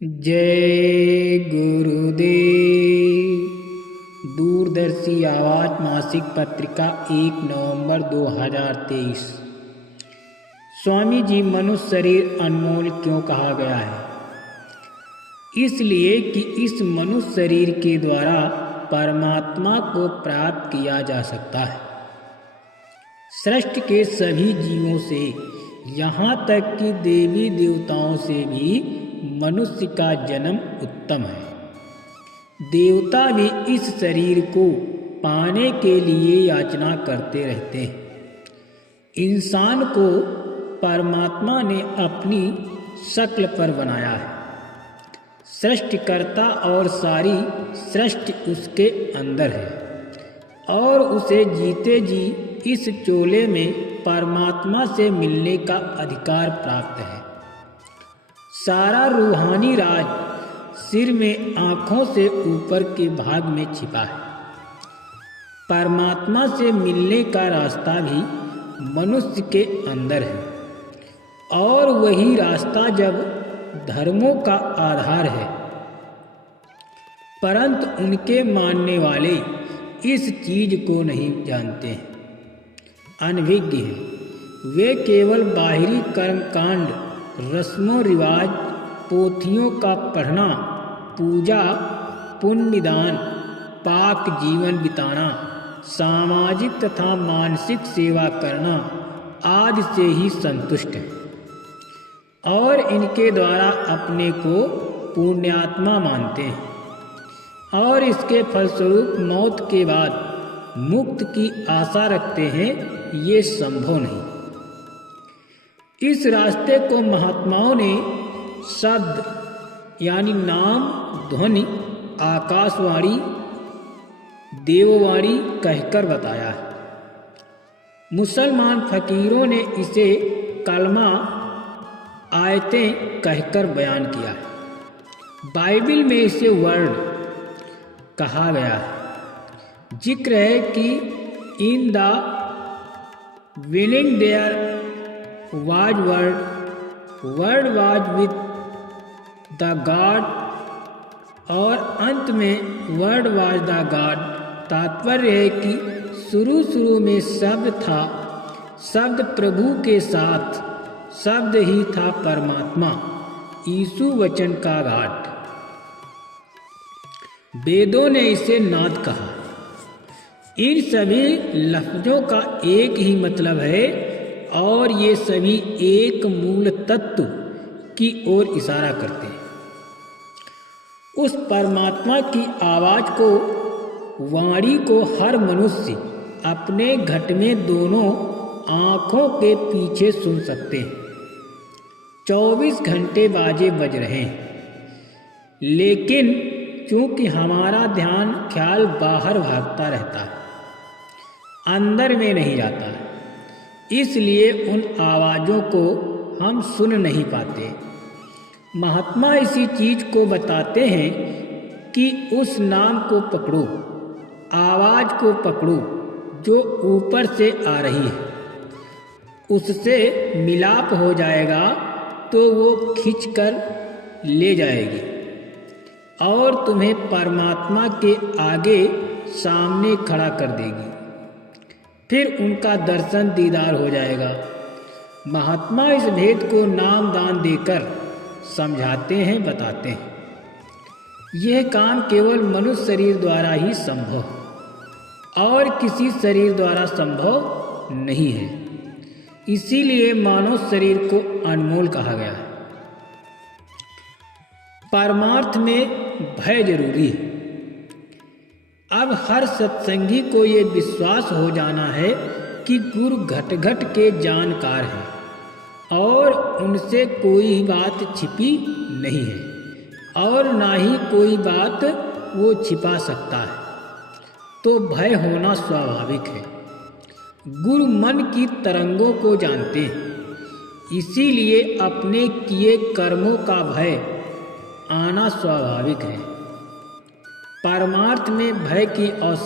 जय गुरुदेव। दूरदर्शी आवाज मासिक पत्रिका 1 नवंबर 2023। स्वामी जी, मनुष्य शरीर अनमोल क्यों कहा गया है? इसलिए कि इस मनुष्य शरीर के द्वारा परमात्मा को प्राप्त किया जा सकता है। सृष्टि के सभी जीवों से, यहाँ तक कि देवी देवताओं से भी मनुष्य का जन्म उत्तम है। देवता भी इस शरीर को पाने के लिए याचना करते रहते हैं। इंसान को परमात्मा ने अपनी शक्ल पर बनाया है। सृष्टिकर्ता और सारी सृष्टि उसके अंदर है और उसे जीते जी इस चोले में परमात्मा से मिलने का अधिकार प्राप्त है। सारा रूहानी राज सिर में आँखों से ऊपर के भाग में छिपा है। परमात्मा से मिलने का रास्ता भी मनुष्य के अंदर है और वही रास्ता जब धर्मों का आधार है, परंतु उनके मानने वाले इस चीज को नहीं जानते हैं, अनभिज्ञ हैं। वे केवल बाहरी कर्मकांड, रस्मों रिवाज, पोथियों का पढ़ना, पूजा, पुण्य दान, पाक जीवन बिताना, सामाजिक तथा मानसिक सेवा करना आदि से ही संतुष्ट हैं और इनके द्वारा अपने को पुण्यात्मा मानते हैं और इसके फलस्वरूप मौत के बाद मुक्त की आशा रखते हैं। ये संभव नहीं। इस रास्ते को महात्माओं ने शब्द यानी नाम, ध्वनि, आकाशवाणी, देववाणी कहकर बताया है। मुसलमान फकीरों ने इसे कलमा, आयतें कहकर बयान किया है। बाइबिल में इसे वर्ड कहा गया है। जिक्र है कि in the beginning there was word, word was with the God, और अंत में वर्ड वाज द गॉड। तात्पर्य है कि शुरू में शब्द था, शब्द प्रभु के साथ, शब्द ही था परमात्मा, यीशु वचन का घाट। वेदों ने इसे नाद कहा। इन सभी लफ्जों का एक ही मतलब है और ये सभी एक मूल तत्व की ओर इशारा करते हैं। उस परमात्मा की आवाज को, वाणी को हर मनुष्य अपने घट में दोनों आँखों के पीछे सुन सकते हैं। 24 घंटे बाजे बज रहे हैं, लेकिन चूंकि हमारा ध्यान ख्याल बाहर भागता रहता है, अंदर में नहीं जाता है, इसलिए उन आवाज़ों को हम सुन नहीं पाते। महात्मा इसी चीज को बताते हैं कि उस नाम को पकड़ो, आवाज को पकड़ो जो ऊपर से आ रही है, उससे मिलाप हो जाएगा तो वो खींच कर ले जाएगी और तुम्हें परमात्मा के आगे सामने खड़ा कर देगी। फिर उनका दर्शन दीदार हो जाएगा। महात्मा इस भेद को नाम दान देकर समझाते हैं, बताते हैं। यह काम केवल मनुष्य शरीर द्वारा ही संभव और किसी शरीर द्वारा संभव नहीं है। इसीलिए मानव शरीर को अनमोल कहा गया है। परमार्थ में भय जरूरी है। अब हर सत्संगी को ये विश्वास हो जाना है कि गुरु घट घट के जानकार हैं और उनसे कोई बात छिपी नहीं है और ना ही कोई बात वो छिपा सकता है, तो भय होना स्वाभाविक है। गुरु मन की तरंगों को जानते हैं, इसीलिए अपने किए कर्मों का भय आना स्वाभाविक है। परमार्थ में भय की